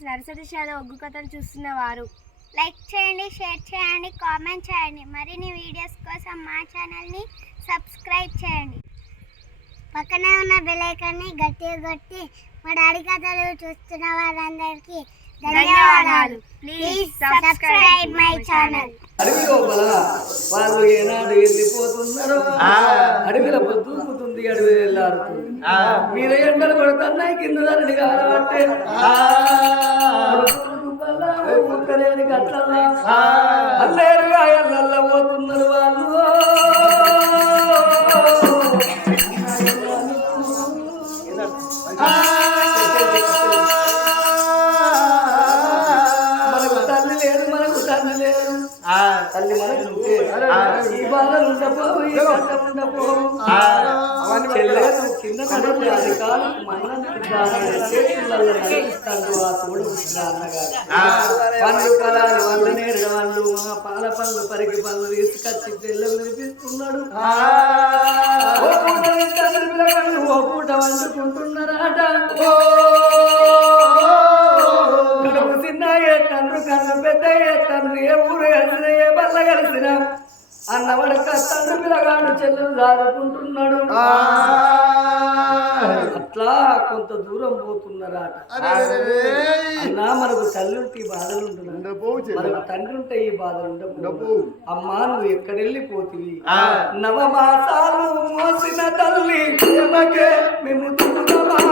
Nursery shallow ఒగ్గు కథలు చూస్తున్న వారు లైక్ చేయండి షేర్ చేయండి కామెంట్ చేయండి. మరిన్ని వీడియోస్ కోసం మా ఛానల్ని సబ్స్క్రైబ్ చేయండి. పక్కనే ఉన్న బెల్ ఐకాన్ని గట్టిగా కొట్టి మా డాడీ కథలు చూస్తున్న వారందరికీ ధన్యవాదాలు. ప్లీజ్ సబ్స్క్రైబ్ మై ఛానల్ అడవి లోపల వాళ్ళు ఏనాడు వెళ్ళిపోతున్నారో? అడవిలో పొద్దుకుతుంది అడవి వెళ్ళారుతుంది మీద ఎండలు కొడుతున్నాయి కింద దానిని కాలబట్టే. ఉత్తరేని గట్లల్లా అల్లేరుగా ఎల్లల్ల పోతున్నారు వాళ్ళు. బాధలు ఉండపోవు ఈ ఉండపోవు చెల్లె నువ్వు కింద అది కాదు ఆ తోడు పండ్లు వంద వాళ్ళు మా పాల పళ్ళు పరికి పళ్ళు తీసుకొచ్చి పిల్లలు వినిపిస్తున్నాడు ఓ పూట తింటారు పిల్లగాళ్ళు, ఓ పూట చిన్న ఏ కన్ను పెద్ద ఏ ఏ ఊరు కలిసిన ఏ బల్ల కలిసిన. అన్నవాడు తండ్రి పిల్లగాడు చెల్లెలు దాదుకుంటున్నాడు అట్లా కొంత దూరం పోతున్నారట. అన్నా మనకు తల్లి ఉంటే ఈ బాధలు మనకు తండ్రి ఉంటే ఈ బాధలు ఉండవు అమ్మా నువ్వు ఎక్కడెళ్ళిపోతివి? నవమాసాలు మోసిన తల్లి మేము దూరమా?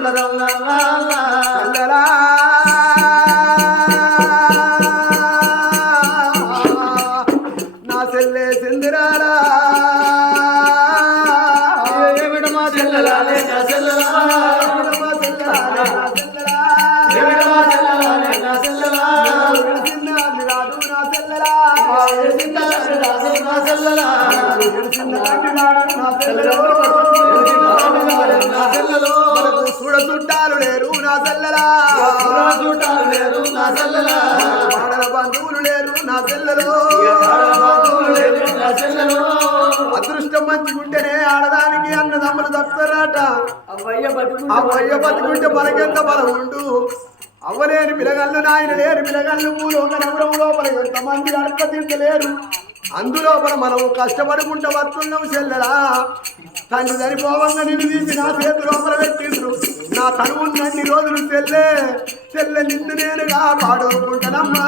ఎవరున్నదన్నా చల్లరా. చూడ చుట్టాలు లేరు నా చెల్లెలా పురా చూటాలు లేరు నా వాడల బంధువులు లేరు నా చెల్లెలో బాధలు లేరు నా చెల్లెలో అదృష్టం మంచిగుంటేనే ఆడదానికి అన్నదమ్ములు తప్పుతారట అవ్వయ్య బతుకుంటే మనకెంత బలం ఉండు. అవ్వలేని పిలగళ్ళు నాయన లేని పిలగళ్ళు భూలోక నగరం లోపల ఎంతమంది తింటలేరు అందులోపల మనం కష్టపడుకుంటూ వస్తున్నాం చెల్లెలా. తండ్రి చనిపోవంగా నిన్ను తీసి నా చేతి లోపల పెట్టిండ్రు. నా తనువున్నన్ని రోజులు చెల్లె చెల్లె నిన్ను నేను కాపాడుకుంటానమ్మా.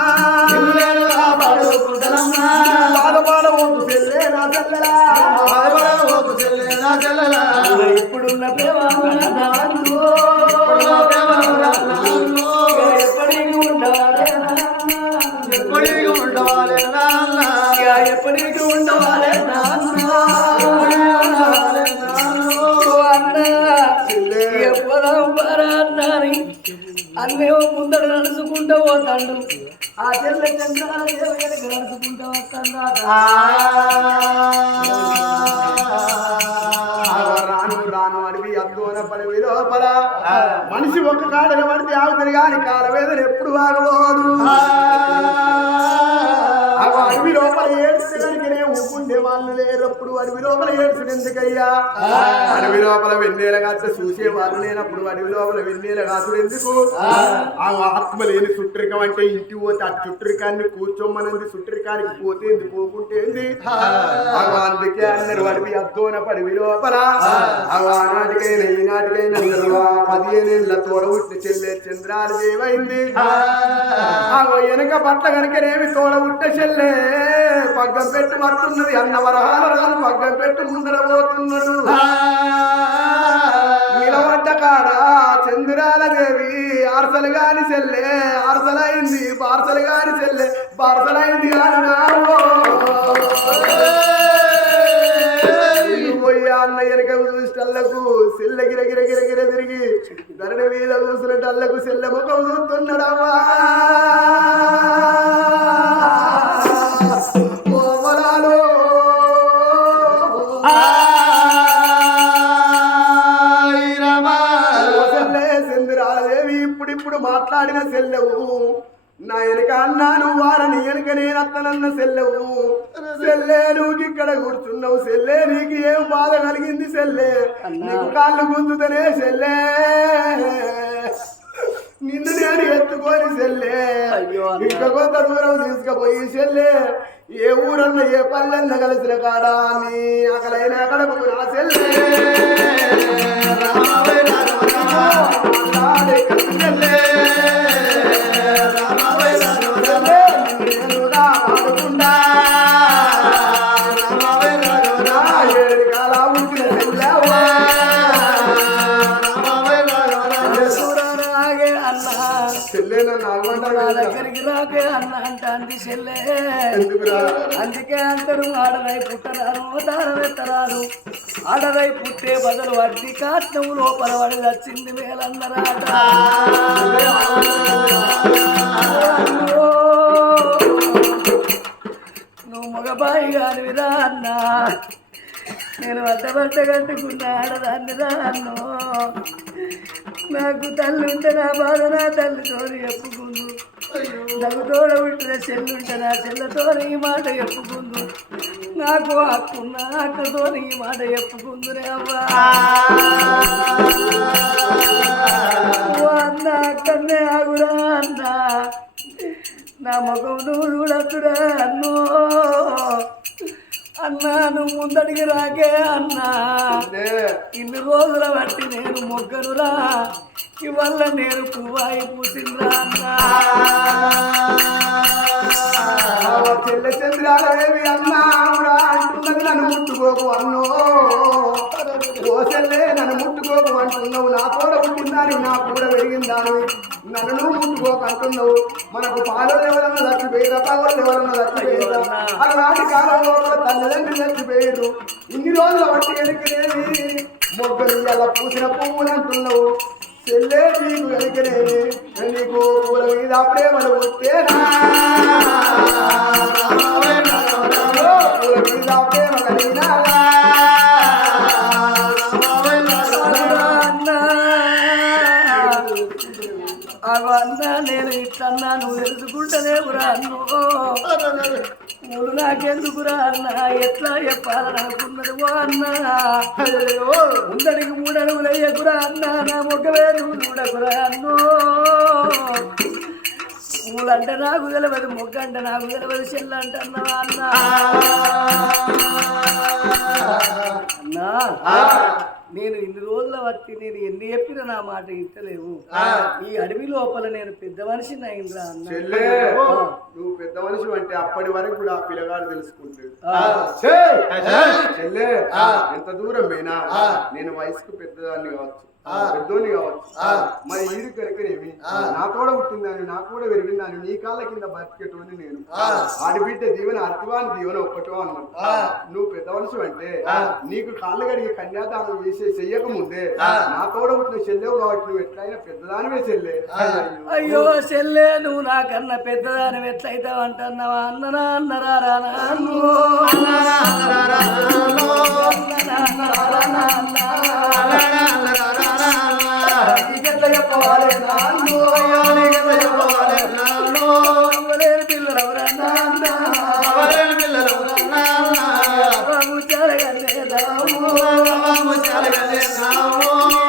బాధపడవద్దు చెల్లె నా చెల్లెలా. బాధపడవద్దు చెల్లె నా చెల్లెలా. ఇప్పుడున్న ప్రేమ అన్నేమో ముందర నడుచుకుంటూ పోతాడు. ఆ తెల్ల చంద్రాల దేవ వెనక నడుచుకుంటూ వస్తాడు రాను రాను అడివి అద్దోన పడివి లోపల. మనిషి ఒక్క కాడన పడితే ఆగుతారు కానీ కాలవేదన ఎప్పుడు ఆగబోదు ఆ. అడవి లోపల ఏడ్చడానికినే ఊపుండే వాళ్ళు లేనప్పుడు అడవి లోపల ఏడ్చుడు ఎందుకయ్యా? అడవి లోపల వెన్నెల కాస్త చూసే వాళ్ళు లేనప్పుడు అడవి లోపల వెన్నెల కాసుడు ఎందుకు? ఆ. ఆత్మ లేని చుట్టరికం అంటే ఇంటి పోతే ఆ చుట్టరికాన్ని కూర్చోమనంది చుట్టరికానికి పోతే ఏంది? పోకుంటే ఏంది? అగో అందుకే అందరు అడవి అద్దోన పడివి లోపల. ఆనాటికైనా ఈనాటికైనా పదిహేనేళ్ళ తోడ పుట్టిన చెల్లె చంద్రాలు ఆగో వెనక పట్ల కనుకనేమి తోడ ఉట్ట చెల్లే పగ్గం పెట్టు మరుతున్నది అన్న వరహాల పగ్గం పెట్టు ముందర పోతున్నాడు. నిలబడ్డ కాడ చంద్రాల దేవి ఆర్సలు గాని చెల్లె ఆర్సలైంది పార్సలు గాని చెల్లె పార్సలైంది పోయి అన్న వెనక చూసినల్లకు సెల్ల గిర గిర గిర గిర తిరిగి ధరణి మీద కూసినట్టల్లకు సెల్ల ముఖం చూస్తున్నాడమ్మా సెందిరాదేవి ఇప్పుడిప్పుడు మాట్లాడిన సెల్లవు. నా వెనక అన్నాను వారని వెనక నేను అత్తనన్న సెల్లవు. సెల్లే నువ్వు ఇక్కడ కూర్చున్నావు. సెల్లే నీకు ఏం బాధ కలిగింది సెల్లే? నీకు కాళ్ళు గుంజుతనే సెల్లే. నిన్ను నేను ఎత్తుకొని సెల్లే. ఇంకా కొంత దూరం తీసుకుపోయి సెల్లే. ఏ ఊరన్న ఏ పల్లెన్న కలిసిన కాడా నీ అకలైన అక్కడ నా సెల్లే మాట్లాడే అన్న. నా. దగ్గరికి రాకే అన్న అంటాంది చెల్లె. ఎందుకురా అందుకే అందరూ ఆడదై పుట్టరాను తారవెత్తరాను ఆడదై పుట్టే బదులు వడ్డీ కాట్నం లోపల పడి వచ్చింది మేలన్నరాట నువ్వు మగబాయి కానివిరా అన్న. నేను వద్దబట్ట కట్టుకున్న ఆడదాన్ని రాను నాకు తల్లి ఉంటే నా బాధ నా తల్లితో చెప్పుకుందు. నాకు తోడ పుట్టిన చెల్లుంటే నా చెల్లెతో ఈ మాట చెప్పుకుందు. నాకు అక్కున్న అక్కతోని ఈ మాట చెప్పుకుందురే అవ్వా. ఓ అన్న అక్కనే ఆగురా అన్న. నా ముఖం నువ్వు చూడద్దురా అన్నో. అన్నా నువ్వు ముందడికి రాకే అన్నా. ఇన్ని రోజుల బట్టి నేను మొగ్గనురా. ఇవల్ల నేను పువ్వాయి పూసిందిరా అన్నా. చెల్లె చంద్రాలేవి అన్నావురా అంటున్నది నన్ను ముట్టుకోకు అన్నో. ఓ చెల్లే నన్ను ముట్టుకోకు అంటున్నావు. నా కూడా పుట్టిందాని నా కూడా పెరిగిందాని నన్ను ముట్టుకోకు అంటున్నావు. మనకు పాలలు ఎవరన్నా చచ్చిపోయిరా పగలు ఎవరన్నా చచ్చిపోయిరా అలాంటి కాలంలో తల్లిదండ్రులు చచ్చిపోయారు ఇన్ని రోజుల బట్టి ఎరికనేవి మొగ్గలు ఇలా పూసిన పువ్వులు అంటున్నావు. చెల్లే నీకు వెనుకనే నీకు పూల మీద ప్రేమలు వస్తేనా పూల మీద ప్రేమ కలిగినా అవన్నా నేను ఇట్లన్నా నువ్వు తెలుసుకుంటలేవురా అన్నో. నువ్వు నాకెందుకురా అన్నా? ఎట్లా చెప్పాలని అనుకున్నది ఓ అన్నా? ముందడికి మూడడుగులు వేయకురా నా ముఖమే నువ్వు చూడకురా అన్నో. మూలంటే నాకు తెలియదు మొగ్గ అంటే నాకు తెలియదు చెల్లు అంటే అన్నవా అన్నా? అన్నా. నేను ఇన్ని రోజుల బట్టి నేను ఎన్ని చెప్పినా నా మాట ఇంటలేవు ఈ అడవి లోపల నేను పెద్ద మనిషిని అయిందిరా అన్న. చెల్లె నువ్వు పెద్ద మనిషి అంటే అప్పటి వరకు కూడా ఆ పిల్లగాడు తెలుసుకుంటాడు చెల్లె ఎంత దూరం పోయినా నేను వయసుకు పెద్దదాన్ని కావచ్చు. పెద్దోని కావచ్చు. మరి ఈడు కనుకనేమి నా తోడ పుట్టిందని నా కూడా పెరిగిందని నీ కాళ్ళ కింద బతికేటోని నేను. ఆడిబిడ్డ దీవెన అర్థవాని దీవెన ఒక్కటో అన్నాను నువ్వు పెద్ద మనిషి అంటే నీకు కాళ్ళు కడిగి కన్యాదానం చేసే చెయ్యక ముందే నా తోడ పుట్టిన చెల్లెవు కాబట్టి నువ్వు ఎట్లయినా పెద్దదానివే చెల్లె. అయ్యో చెల్లె నువ్వు నాకన్నా పెద్దదాని ఎట్లయితావు అంటున్నావా? అన్ననా అన్నరా రా నాన్ను. అన్ననా అన్నరా నాన్న. నీకెట్లా చెప్పవాలి నాన్ను? అవ్వలేని పిల్లలెవరా నాన్న? ముచ్చాలగల్లే రాము.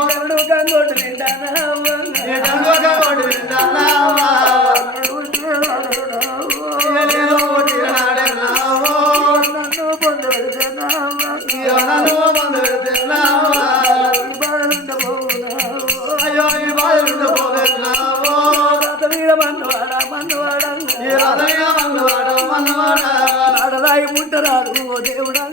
కరుడు కంగోటు నిండా నన్ను ఓ దేవుడా.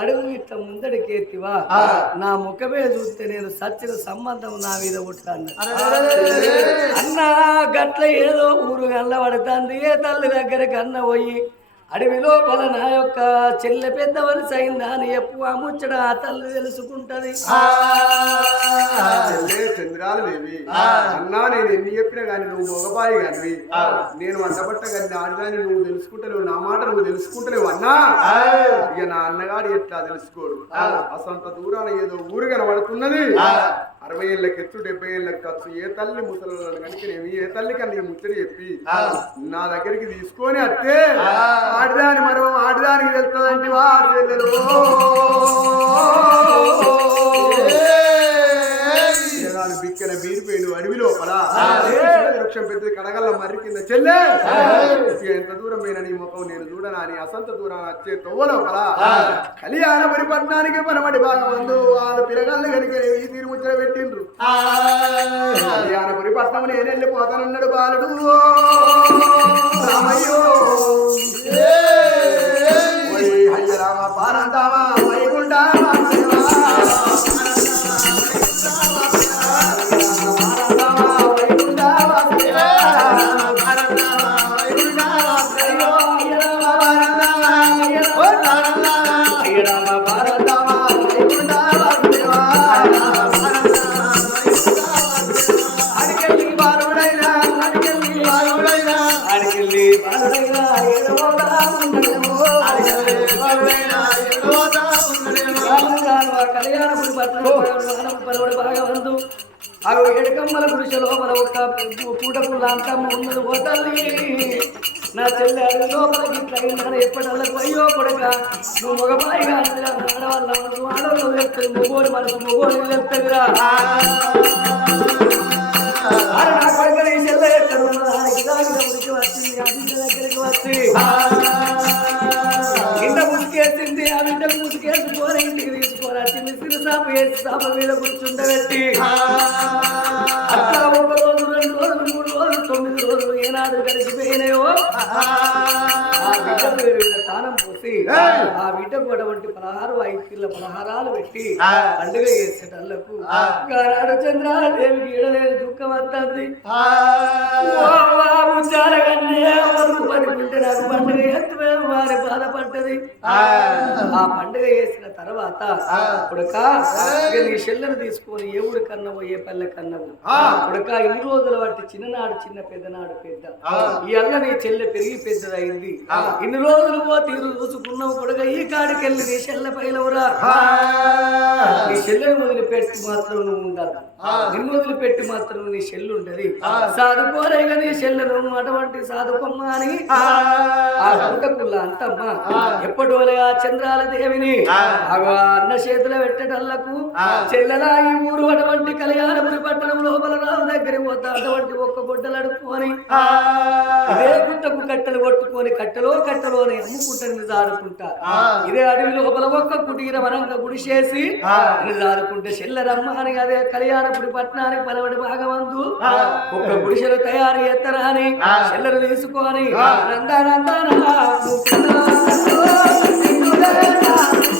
ఒక్క అడుగు ఇట్లా ముందడికి ఎత్తివా నా ముఖమే చూస్తే నేను సచ్చిన సంబంధం నా మీద ఉంటాను అన్నా గట్ల ఏదో ఊరు గల్లబడుతుంది ఏ తల్లి దగ్గరికి అన్న పోయి అడవి లోపల నా యొక్క చెల్లె పెద్ద వలస అయిందా అని ఎప్పు ఆ ముచ్చట ఆ తల్లి తెలుసుకుంటది. చెల్లె చంద్రాల దేవి అన్నా నేను ఎన్ని చెప్పినా గాని నువ్వు మగబాయి గానివి. నేను వంటబట్ట గాని ఆడదాని నువ్వు తెలుసుకుంటలేవు నా మాట నువ్వు తెలుసుకుంటలేవు అన్నా. ఇక నా అన్నగాడు ఎట్లా తెలుసుకోడు? అసంత దూరాన ఏదో ఊరు కనబడుతున్నది. అరవై ఏళ్ళకి ఎత్తు డెబ్బై ఏళ్ళకి ఖర్చు. ఏ తల్లి ముసలి కనుక నేను ఏ తల్లి కన్నా ముచ్చట చెప్పి నా దగ్గరికి తీసుకొని అత్తే ఆడదాని మరో ఆడదానికి తెలుస్తుందంటే వా చెల్లెలు. దాని బిక్కన బీరిపోయిన అడవి లోపల. వృక్షం పెద్ద కడగల్ల మర్రి కింద చెల్లె. ఎంత దూరం పోయిన నీ ముఖం నేను చూడనా అని అసంత దూరం వచ్చే తొవ్వ లోపల. కళ్యాణపురి పట్టణానికి పనబడి బాగా మందు వాళ్ళ పిల్లగాళ్ళు కనుక ఈ తీరు ముచ్చట పెట్టిండ్రు కళ్యాణపురి పట్టణం నేను వెళ్ళిపోతానన్నాడు బాలుడు. రామయ్యో. హయ్య రామ పానందామా గుడిసె పూట నా చెల్లె అడుగు లోపల గిట్ల అయ్యో కొడుక. నువ్వు మగబాయిగా ఆడవాళ్ళ మనసు ఆడవాళ్ళు వెళ్తుంది మొగోడు మనసు మొగోడు వెళ్తుందిరా నా కొడుకు నీ చెల్లె ఎక్కడ ఉన్నదా ఉడికి దగ్గరికి ఇంత ముసుకేసింది ఆ బిడ్డకు ముందుకే చిన్న సాప వేసి సాప మీద కూర్చుండబెట్టి. అట్లా ఒక రోజు రెండు రోజులు మూడు రోజులు తొమ్మిది రోజులు ఏనాడు గడిచిపోయినాయో? తానం పోసి ఆ బిడ్డకు అటువంటి పలహారు ఐదు పలహారాలు పెట్టి పండుగ చేసేటల్లకు గానాడు చంద్రాల దేవికి ఇడలేని దుఃఖం వస్తుంది పడుకుంటే నాకు పండుగ వారి బాధపడ్డది ఆ. పండుగ చేసిన తర్వాత చెల్లెను తీసుకొని ఏ ఊరు కన్నవో ఏ పల్లె కన్నవో. ఉడక ఇన్ని రోజుల బట్టి చిన్ననాడు చిన్న పెద్దనాడు పెద్ద. ఈ అల్ల నీ చెల్లె పెరిగి పెద్దదైంది. ఇన్ని రోజులు పో తీరు చూసుకున్నావు కొడుక ఈ కాడికి వెళ్ళి నీ చెల్లె పైలవురా. నీ చెల్లెను వదిలిపెట్టి మాత్రం నువ్వు ఉండాలి నిన్ను వదిలిపెట్టి మాత్రం నీ చెల్లు ఉంటది సాధుకోరేగా నీ చెల్లెను అటువంటి సాధుకొమ్మ అని ఆ! గుంటకుల్ల అంతమ్మ. ఎప్పటి ఆ చంద్రాల దేవిని? ఆ! అన్న చేతుల పెట్టటల్లకు చెల్లెలా ఈ ఊరు అటువంటి కళ్యాణపురి పట్టణం లోపల రావు దగ్గర పోతా. అటువంటి ఒక్క గుడ్డలు అడుక్కొని ఇదే గుట్టకు కట్టెలు కొట్టుకొని కట్టెలో కట్టెలో అని అమ్ముకుంటాను జారుకుంటా. ఇదే అడవి లోపల ఒక్క కుటీర వనంగా గుడిసేసి జారుకుంటే చెల్లెరమ్మ అని అదే కళ్యాణపురి పట్టణానికి పలవడి భాగవంతు ఒక్క గుడిసెలు తయారు చేస్తారా అని చెల్లెలు తీసుకొని నందనందన నువ్వు గంగత్త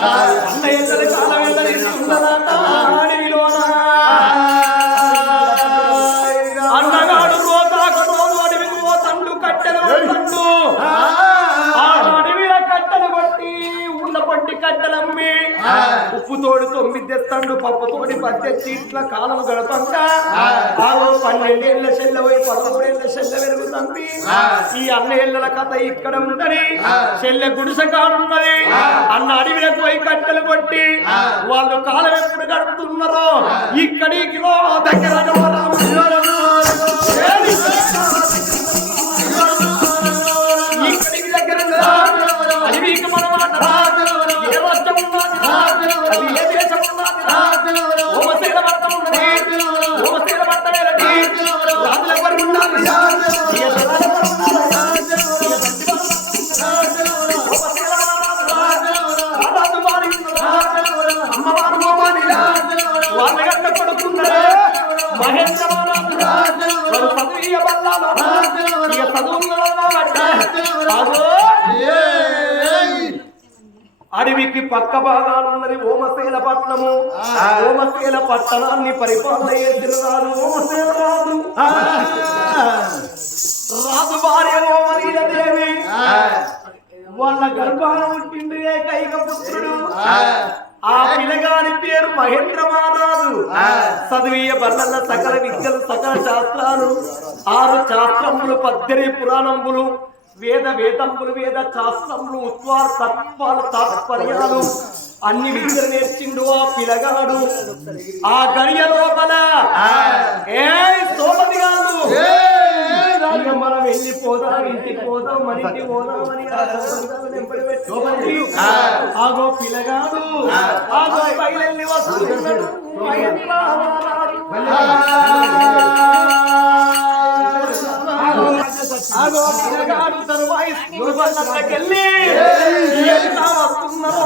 అన్న ఎల్లరి చాలా ఎల్లరి ఉందలాట ఉప్పుతోడు తొమ్మిది తెస్తాడు పప్పు తోడి ఇట్లా కాలం గడపంట. ఆగో పన్నెండేళ్ళ చెల్లె పోయి పదమూడేళ్ళ చెల్లె వెలుగు తంపి ఈ అన్న కథ ఇక్కడ ఉందని చెల్లె గుడిసె కాడున్నది అన్న అడవిలకు పోయి కట్టెలు కొట్టి వాళ్ళు కాలం ఎప్పుడు గడుపుతున్నారో. ఇక్కడికి దగ్గర మహేంద్ర మహారాజు వారు పదవీయ బల్లాలు అడవికి పక్క భాగానున్నది ఓమశీల పట్టణము. ఓమశీల పట్టణాన్ని పరిపాలన చేసిన రాజు ఓమశీల రాజు. రాజు భార్య ఓమలీల దేవి వాళ్ళ గర్భాన పుట్టింది ఏకైక పుత్రుడు. ఆ. పిల్లగాని పేరు మహేంద్ర మహారాజు. చదివీయ బల్లల సకల విద్యలు సకల శాస్త్రాలు. ఆరు శాస్త్రములు పద్దెని పురాణములు. వేద వేదంబులు వేద శాస్త్రములు ఉత్వా తత్వాలు తాత్పర్యాలు అన్ని విద్యలు నేర్చిండు ఆ పిలగలడు ఆ గడియ లోపల ఏ సోమతి కాదు వెళ్ళిపోదాం ఇంటికి పోదాం మనిషి పోదాం అని ఆగో పిలగాడు ఆగో పైలెళ్ళి వస్తున్నాడు వస్తున్నారో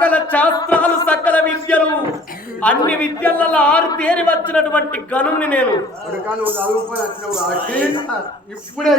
సకల శాస్త్రాలు సకల విద్యలు అన్ని విద్యలలో ఆరు తేరి వచ్చినటువంటి గనుని నేను. ఇప్పుడే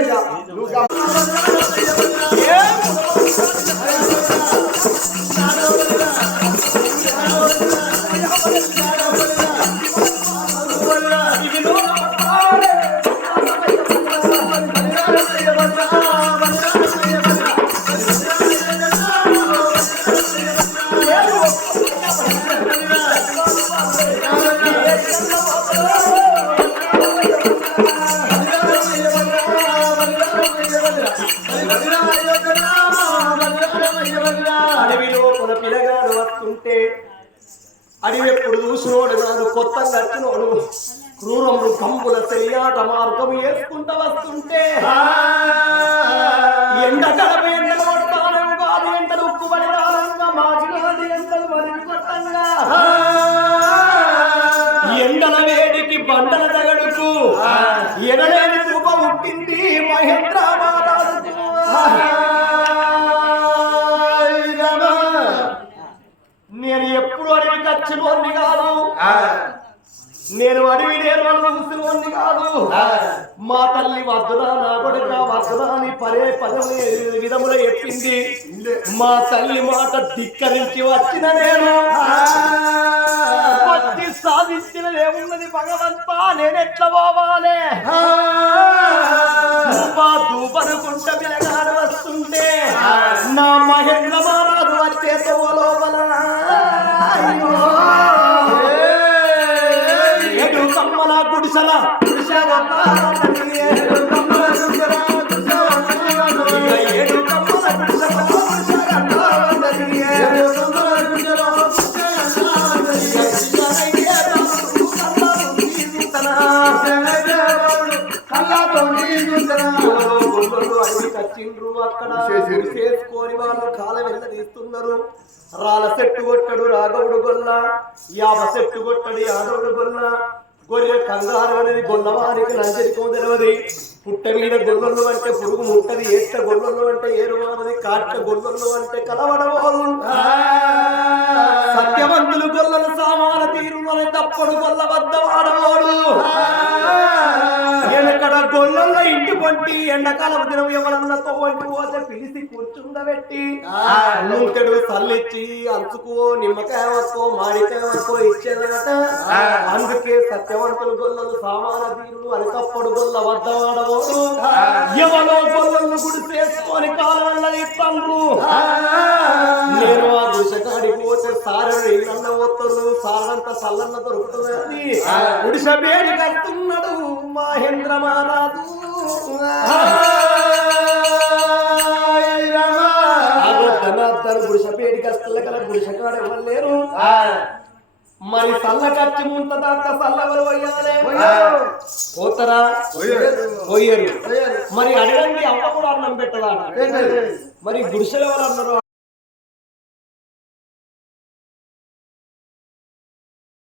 ఎనలేని రూపం పుట్టింది మహేంద్ర నేను ఎప్పుడు అడిగి ఖర్చులోని కాదు. నేను అడివి నేను వాళ్ళు కాదు. మా తల్లి వద్దురా నా కొడుక వద్దురా అని పదే పదే విధములో చెప్పింది. మా తల్లి మాట ధిక్కరించి వచ్చిన నేను. వచ్చి సాధించినది ఏమున్నది భగవంతా? నేనెట్లా పోవాలి? దూపనుకుంట పిలగాడు వస్తుంటే నా మహేంద్ర మహారాజు వచ్చే లోపల. గుడిసెల. గుడిసెలమ్మ వచ్చిండ్రు అక్కడ. చేసుకొని వాళ్ళు కాల వెళ్ళ తీస్తున్నారు. రాళ్ళ చెట్టు కొట్టడు రాఘవుడు గొల్ల. యావ చెట్టు కొట్టడు యాదవుడు గొల్ల. గొర్రె కంగారు అనేది గొల్లవారికి నంజరికం తెలియదు పుట్ట మీద గొల్లలు అంటే పురుగు ముట్టది ఏట గొల్లలు అంటే ఏరువారది కాట్ల గొల్లలు అంటే కలవడవాళ్ళు సత్యవంతులు గొల్లలు సామాన తీరు తప్పుడు గొల్ల వద్ద వాడవాడు ఎనకడ గొల్లల ఇంటి పొంటి ఎండకాలం దినం ఎవరన్నా తోవంటి పోతే పిలిచి కూర్చుండబెట్టి. నూతెడు తల్లిచ్చి అంచుకో నిమ్మకాయ వక్కో మామిడికాయ వక్కో ఇచ్చేదనట అందుకే సత్యవంతులు గొల్లలు సామాన తీరులు అలకప్పుడు గొల్ల వద్ద వాడబోడు ఎవరో గొల్లలు గుడి చేసుకొని కాలంలో తండ్రు నేను ఆ గుడిసెకాడికి పోతే సారడు ఎన్నన్న పోతుండు సారంత సల్లన్న దొరుకుతుంది గుడిసె వేడి కడుతున్నాడు మహేంద్ర మరి సల్ల ఖర్చు ఉంటదాకా సల్లవరు పోయాలి పోతారా? పోయారు. మరి అడగండి అమ్మ కూడా అన్నం పెట్టదా? మరి గుడిసెలు ఎవరు అన్నారు